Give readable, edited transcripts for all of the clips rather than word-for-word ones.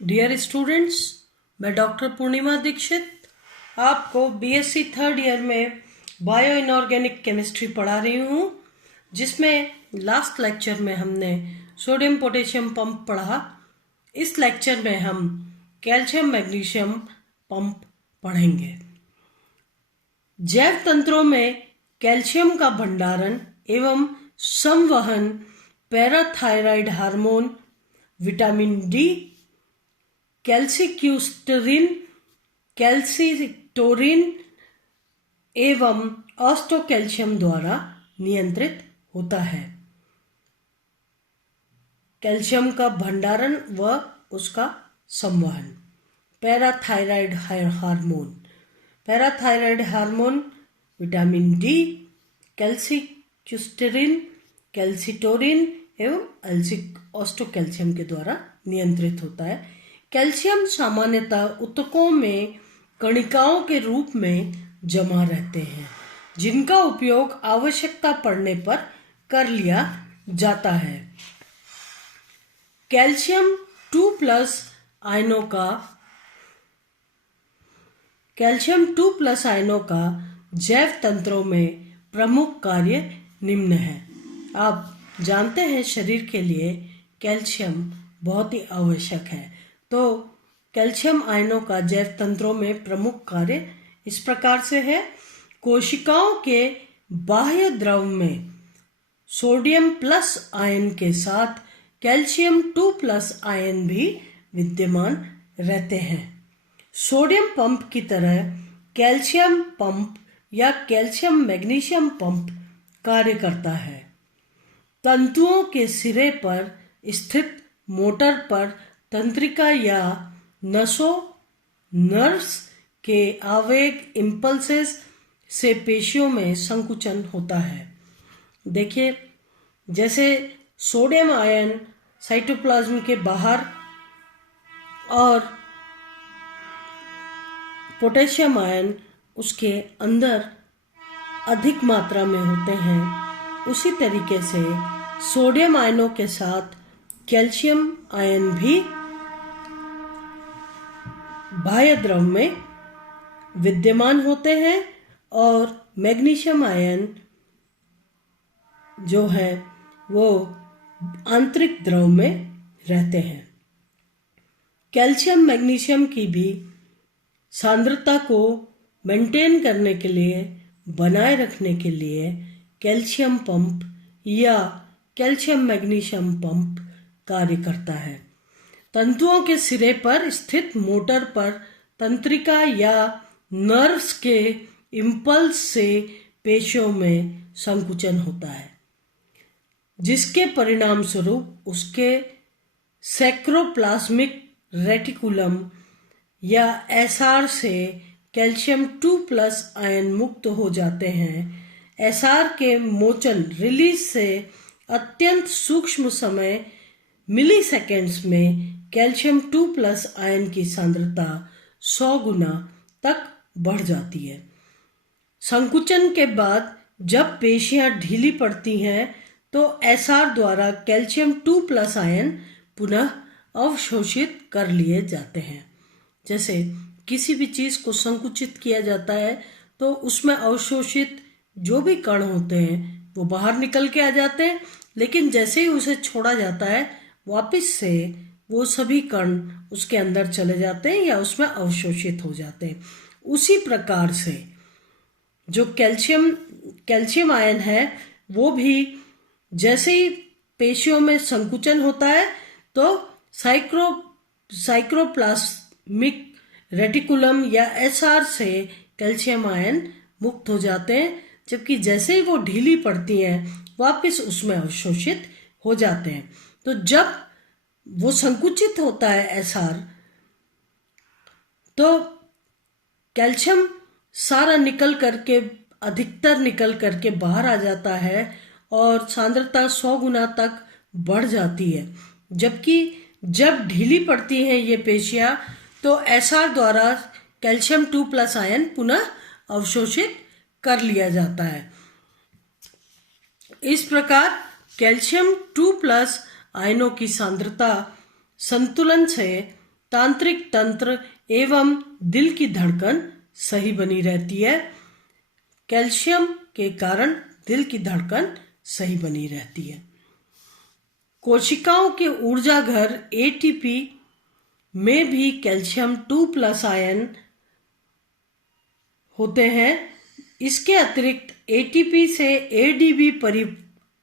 Dear students, मैं doctor पूर्णिमा दीक्षित आपको BSc third year में बायो इनऑर्गेनिक केमिस्ट्री पढ़ा रही हूँ, जिसमें लास्ट लेक्चर में हमने सोडियम पोटेशियम पंप पढ़ा। इस लेक्चर में हम कैल्शियम मैग्नीशियम पंप पढ़ेंगे। जैव तंत्रों में कैल्शियम का भंडारण एवं संवहन पैराथायराइड हार्मोन, विटामिन डी, कैल्सिक्यूस्टरिन, कैल्सिटोरिन एवं ऑस्टोकैल्शियम द्वारा नियंत्रित होता है। कैल्शियम का भंडारण व उसका संवहन। पैराथायराइड हार्मोन, विटामिन डी, कैल्सिक्यूस्टरिन, कैल्सिटोरिन एवं ऑस्टोकैल्शियम के द्वारा नियंत्रित होता है। कैल्शियम सामान्यतः ऊतकों में कणिकाओं के रूप में जमा रहते हैं, जिनका उपयोग आवश्यकता पड़ने पर कर लिया जाता है। कैल्शियम 2+ आयनों का जैव तंत्रों में प्रमुख कार्य निम्न है। आप जानते हैं शरीर के लिए कैल्शियम बहुत ही आवश्यक है। तो कैल्शियम आयनों का जैव तंत्रों में प्रमुख कार्य इस प्रकार से है। कोशिकाओं के बाह्य द्रव में सोडियम प्लस आयन के साथ कैल्शियम 2+ आयन भी विद्यमान रहते हैं। सोडियम पंप की तरह कैल्शियम पंप या कैल्शियम मैग्नीशियम पंप कार्य करता है। तंतुओं के सिरे पर स्थित मोटर पर तंत्रिका या नर्व्स के आवेग इम्पल्सेस से पेशियों में संकुचन होता है। देखिए, जैसे सोडियम आयन साइटोप्लाज्म के बाहर और पोटेशियम आयन उसके अंदर अधिक मात्रा में होते हैं, उसी तरीके से सोडियम आयनों के साथ कैल्शियम आयन भी बाह्य द्रव में विद्यमान होते हैं और मैग्नीशियम आयन जो है वो आंतरिक द्रव में रहते हैं। कैल्शियम मैग्नीशियम की भी सांद्रता को मेंटेन करने के लिए, बनाए रखने के लिए कैल्शियम पंप या कैल्शियम मैग्नीशियम पंप कार्य करता है। तंतुओं के सिरे पर स्थित मोटर पर तंत्रिका या नर्व्स के इम्पल्स से पेशियों में संकुचन होता है, जिसके परिणाम स्वरूप उसके सैक्रोप्लाज्मिक रेटिकुलम या एसआर से कैल्शियम 2+ आयन मुक्त हो जाते हैं। एसआर के मोचन रिलीज से अत्यंत सूक्ष्म समय मिलीसेकेंड्स में कैल्शियम 2+ आयन की सांद्रता 100 गुना तक बढ़ जाती है। संकुचन के बाद जब पेशियां ढीली पड़ती हैं तो एसआर द्वारा कैल्शियम 2+ आयन पुनः अवशोषित कर लिए जाते हैं। जैसे किसी भी चीज़ को संकुचित किया जाता है तो उसमें अवशोषित जो भी कण होते हैं वो बाहर निकल के आ जाते हैं, लेकिन जैसे ही उसे छोड़ा जाता है वापस से वो सभी कण उसके अंदर चले जाते हैं या उसमें अवशोषित हो जाते हैं। उसी प्रकार से जो कैल्शियम आयन है वो भी जैसे ही पेशियों में संकुचन होता है तो साइक्रोप्लाज्मिक रेटिकुलम या एसआर से कैल्शियम आयन मुक्त हो जाते हैं, जबकि जैसे ही वो ढीली पड़ती हैं वापस उसमें अवशोषित हो जाते हैं। तो जब वो संकुचित होता है एसआर, तो कैल्शियम सारा अधिकतर निकल करके बाहर आ जाता है और सांद्रता 100 गुना तक बढ़ जाती है। जबकि जब ढीली पड़ती हैं ये पेशियां तो एसआर द्वारा कैल्शियम 2+ आयन पुनः अवशोषित कर लिया जाता है। इस प्रकार कैल्शियम 2+ आयनों की सांद्रता संतुलन से तांत्रिक तंत्र एवं दिल की धड़कन सही बनी रहती है। कैल्शियम के कारण दिल की धड़कन सही बनी रहती है। कोशिकाओं के ऊर्जा घर एटीपी में भी कैल्शियम 2+ आयन होते हैं। इसके अतिरिक्त एटीपी से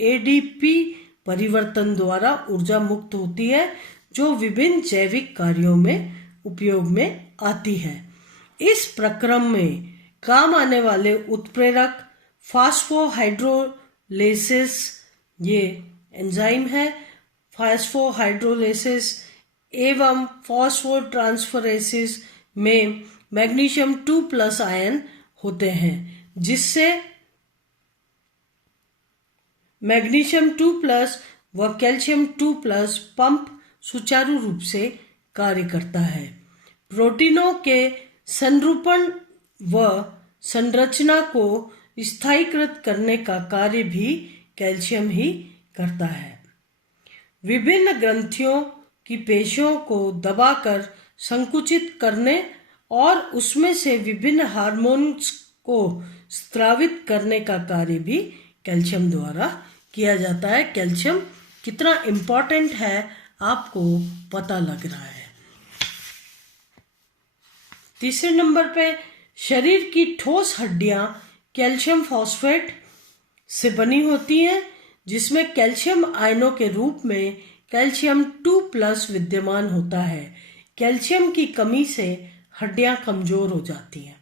एडीपी परिवर्तन द्वारा ऊर्जा मुक्त होती है, जो विभिन्न जैविक कार्यों में उपयोग में आती है। इस प्रक्रम में काम आने वाले उत्प्रेरक फास्फोहाइड्रोलेसिस, ये एंजाइम है, फास्फोहाइड्रोलेसिस एवं फॉस्फोट्रांसफरेसिस में मैग्नीशियम 2+ आयन होते हैं, जिससे मैग्नीशियम 2+ व कैल्शियम 2+ पंप सुचारू रूप से कार्य करता है। प्रोटीनों के संरूपण व संरचना को स्थायीकृत करने का कार्य भी कैल्शियम ही करता है। विभिन्न ग्रंथियों की पेशियों को दबाकर संकुचित करने और उसमें से विभिन्न हार्मोन्स को स्रावित करने का कार्य भी कैल्शियम द्वारा किया जाता है। कैल्शियम कितना इम्पोर्टेंट है आपको पता लग रहा है। तीसरे नंबर पे शरीर की ठोस हड्डियां कैल्शियम फॉस्फेट से बनी होती हैं, जिसमें कैल्शियम आयनों के रूप में कैल्शियम 2+ विद्यमान होता है। कैल्शियम की कमी से हड्डियां कमजोर हो जाती हैं।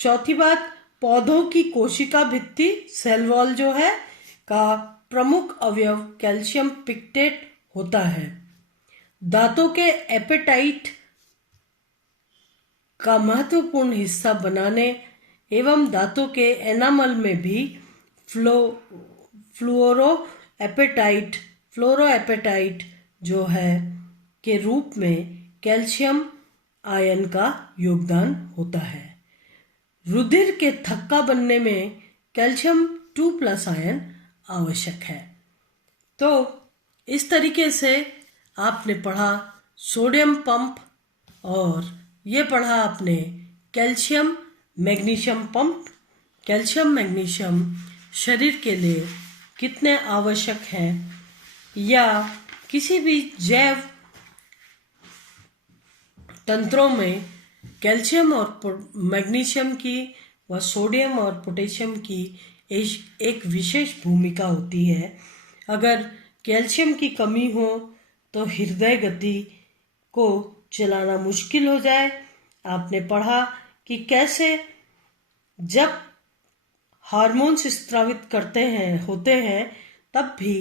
चौथी बात, पौधों की कोशिका भित्ति सेल वॉल जो है का प्रमुख अवयव कैल्शियम पिक्टेट होता है। दांतों के एपेटाइट का महत्वपूर्ण हिस्सा बनाने एवं दांतों के एनामल में भी फ्लोरोएपेटाइट जो है के रूप में कैल्शियम आयन का योगदान होता है। रुधिर के थक्का बनने में कैल्शियम 2+ आयन आवश्यक है। तो इस तरीके से आपने पढ़ा सोडियम पंप और ये पढ़ा आपने calcium magnesium pump. Calcium magnesium शरीर के लिए कितने आवश्यक हैं, या किसी भी जैव तंत्रों में कैल्शियम और मैग्नीशियम की व सोडियम और पोटेशियम की एक विशेष भूमिका होती है। अगर कैल्शियम की कमी हो तो हृदय गति को चलाना मुश्किल हो जाए। आपने पढ़ा कि कैसे जब हार्मोन्स स्रावित होते हैं तब भी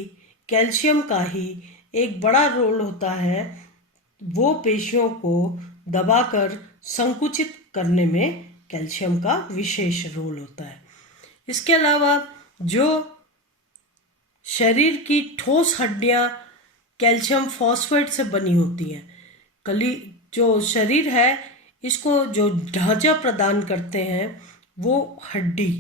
कैल्शियम का ही एक बड़ा रोल होता है। वो पेशियों को दबाकर संकुचित करने में कैल्शियम का विशेष रोल होता है। इसके अलावा जो शरीर की ठोस हड्डियां कैल्शियम फॉस्फेट से बनी होती हैं, जो शरीर है इसको जो ढांचा प्रदान करते हैं वो हड्डी,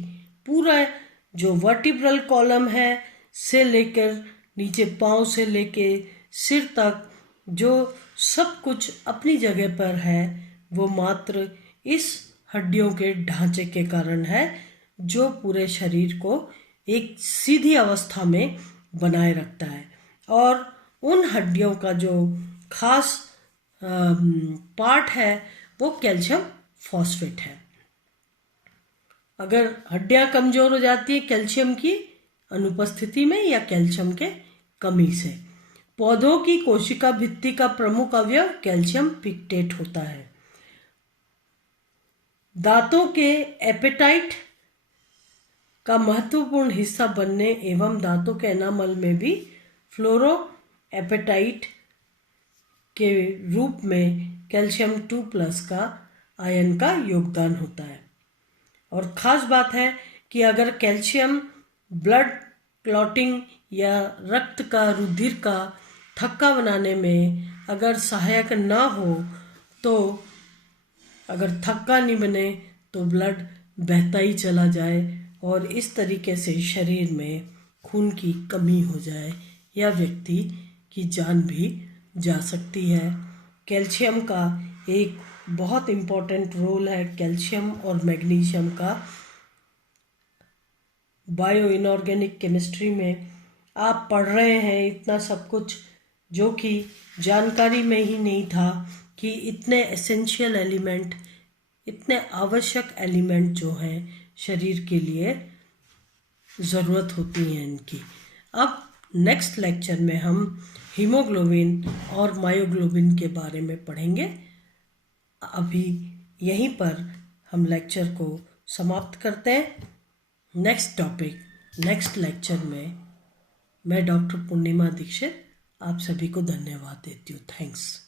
पूरा जो वर्टिब्रल कॉलम है से लेकर नीचे पांव से लेके सिर तक जो सब कुछ अपनी जगह पर है, वो मात्र इस हड्डियों के ढांचे के कारण है, जो पूरे शरीर को एक सीधी अवस्था में बनाए रखता है। और उन हड्डियों का जो खास पार्ट है वो कैल्शियम फॉस्फेट है। अगर हड्डियां कमजोर हो जाती है कैल्शियम की अनुपस्थिति में या कैल्शियम के कमी से, पौधों की कोशिका भित्ति का प्रमुख अवयव कैल्शियम पिक्टेट होता है। दांतों के एपेटाइट का महत्वपूर्ण हिस्सा बनने एवं दांतों के एनामल में भी फ्लोरोएपेटाइट के रूप में कैल्शियम 2+ का आयन का योगदान होता है। और ख़ास बात है कि अगर कैल्शियम ब्लड क्लॉटिंग या रक्त का रुधिर का थक्का बनाने में अगर सहायक ना हो, तो अगर थक्का नहीं बने तो ब्लड बहता ही चला जाए और इस तरीके से शरीर में खून की कमी हो जाए या व्यक्ति की जान भी जा सकती है। कैल्शियम का एक बहुत इम्पोर्टेंट रोल है। कैल्शियम और मैग्नीशियम का बायो इनऑर्गेनिक केमिस्ट्री में आप पढ़ रहे हैं इतना सब कुछ, जो कि जानकारी में ही नहीं था कि इतने एसेंशियल एलिमेंट, इतने आवश्यक एलिमेंट जो हैं शरीर के लिए ज़रूरत होती है इनकी। अब नेक्स्ट लेक्चर में हम हीमोग्लोबिन और मायोग्लोबिन के बारे में पढ़ेंगे। अभी यहीं पर हम लेक्चर को समाप्त करते हैं। नेक्स्ट टॉपिक, नेक्स्ट लेक्चर में मैं डॉक्टर पूर्णिमा दीक्षित आप सभी को धन्यवाद देती हूँ। थैंक्स।